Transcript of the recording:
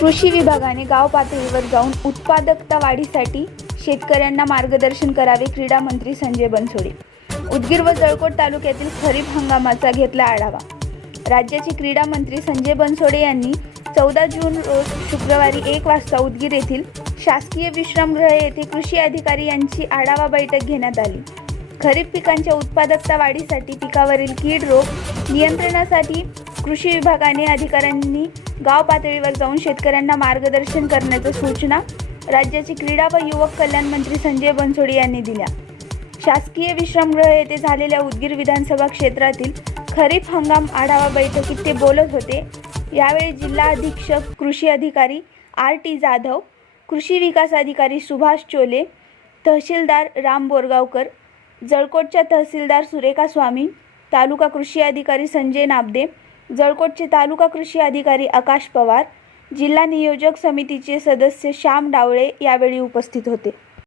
कृषी विभागाने गाव पातळीवर जाऊन उत्पादकता वाढीसाठी शेतकऱ्यांना मार्गदर्शन करावे क्रीडा मंत्री संजय बनसोडे. उदगीर व जळकोट तालुक्यातील खरीप हंगामाचा घेतला आढावा. राज्याचे क्रीडा मंत्री संजय बनसोडे यांनी चौदा जून रोज शुक्रवारी एक वाजता उदगीर येथील शासकीय विश्रामगृह येथे कृषी अधिकारी यांची आढावा बैठक घेण्यात आली. खरीप पिकांच्या उत्पादकता वाढीसाठी पिकावरील कीड रोग नियंत्रणासाठी कृषी विभागाने अधिकाऱ्यांनी गाव पातळीवर जाऊन शेतकऱ्यांना मार्गदर्शन करण्याच्या सूचना राज्याचे क्रीडा व युवक कल्याण मंत्री संजय बनसोडे यांनी दिल्या. शासकीय विश्रामगृह येथे झालेल्या उदगीर विधानसभा क्षेत्रातील खरीप हंगाम आढावा बैठकीत ते बोलत होते. यावेळी जिल्हा अधीक्षक कृषी अधिकारी आर टी जाधव कृषी विकास अधिकारी सुभाष चोले तहसीलदार राम बोरगावकर जळकोटच्या तहसीलदार सुरेखा स्वामी तालुका कृषी अधिकारी संजय नाबदे जळकोटचे तालुका कृषी अधिकारी आकाश पवार जिल्हा नियोजक समितीचे सदस्य श्याम डावळे यावेळी उपस्थित होते.